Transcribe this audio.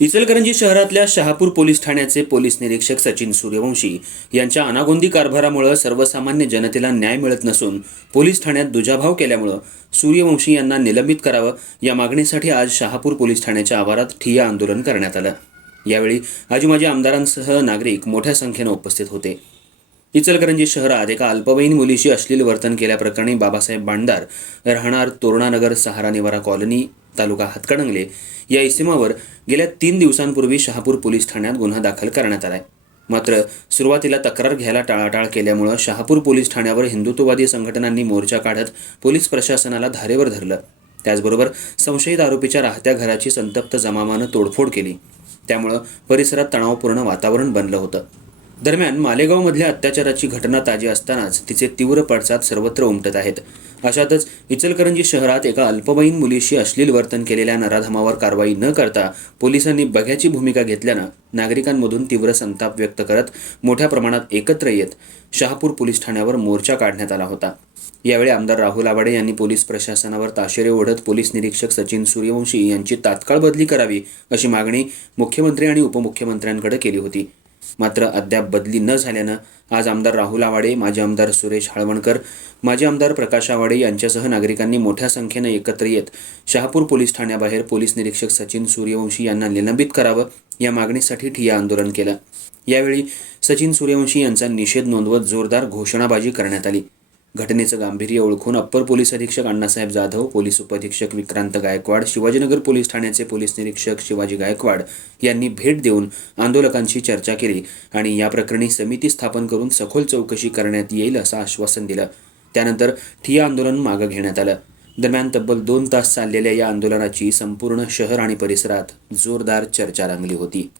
इचलकरंजी शहरातल्या शहापूर पोलीस ठाण्याचे पोलीस निरीक्षक सचिन सूर्यवंशी यांच्या अनागोंदी कारभारामुळे सर्वसामान्य जनतेला न्याय मिळत नसून पोलीस ठाण्यात दुजाभाव केल्यामुळं सूर्यवंशी यांना निलंबित करावं या मागणीसाठी आज शहापूर पोलीस ठाण्याच्या आवारात ठिय्या आंदोलन करण्यात आलं. यावेळी आजी माजी आमदारांसह नागरिक मोठ्या संख्येनं उपस्थित होते. इचलकरंजी शहरात एका अल्पवयीन मुलीशी अश्लील वर्तन केल्याप्रकरणी बाबासाहेब बांडार राहणार तोरणानगर सहारा निवारा कॉलनी तालुका हातकणंगले या इसमावर गेल्या तीन दिवसांपूर्वी शहापूर पोलीस ठाण्यात गुन्हा दाखल करण्यात आलाय. मात्र सुरुवातीला तक्रार घ्यायला टाळाटाळ केल्यामुळं शहापूर पोलीस ठाण्यावर हिंदुत्ववादी संघटनांनी मोर्चा काढत पोलीस प्रशासनाला धारेवर धरलं. त्याचबरोबर संशयित आरोपीच्या राहत्या घराची संतप्त जमावानं तोडफोड केली. त्यामुळं परिसरात तणावपूर्ण वातावरण बनलं होतं. दरम्यान मालेगावमधल्या अत्याचाराची घटना ताजी असतानाच तिचे तीव्र पडसाद सर्वत्र उमटत आहेत. अशातच इचलकरंजी शहरात एका अल्पवयीन मुलीशी अश्लील वर्तन केलेल्या नराधमावर कारवाई न करता पोलिसांनी बघ्याची भूमिका घेतल्यानं नागरिकांमधून तीव्र संताप व्यक्त करत मोठ्या प्रमाणात एकत्र येत शहापूर पोलीस ठाण्यावर मोर्चा काढण्यात आला होता. यावेळी आमदार राहुल आवाडे यांनी पोलीस प्रशासनावर ताशेरे ओढत पोलीस निरीक्षक सचिन सूर्यवंशी यांची तात्काळ बदली करावी अशी मागणी मुख्यमंत्री आणि उपमुख्यमंत्र्यांकडे केली होती. मात्र अद्याप बदली न झाल्यानं आज आमदार राहुल आवाडे माजी आमदार सुरेश हळवणकर माजी आमदार प्रकाश आवाडे यांच्यासह नागरिकांनी मोठ्या संख्येनं एकत्र येत शहापूर पोलीस ठाण्याबाहेर पोलीस निरीक्षक सचिन सूर्यवंशी यांना निलंबित करावं या मागणीसाठी ठिय्या आंदोलन केलं. यावेळी सचिन सूर्यवंशी यांचा निषेध नोंदवत जोरदार घोषणाबाजी करण्यात आली. घटनेचं गांभीर्य ओळखून अप्पर पोलीस अधीक्षक अण्णासाहेब जाधव पोलीस उपअधीक्षक विक्रांत गायकवाड शिवाजीनगर पोलीस ठाण्याचे पोलीस निरीक्षक शिवाजी गायकवाड यांनी भेट देऊन आंदोलकांशी चर्चा केली आणि या प्रकरणी समिती स्थापन करून सखोल चौकशी करण्यात येईल असं आश्वासन दिलं. त्यानंतर ठिया आंदोलन मागं घेण्यात आलं. दरम्यान तब्बल दोन तास चाललेल्या या आंदोलनाची संपूर्ण शहर आणि परिसरात जोरदार चर्चा रंगली होती.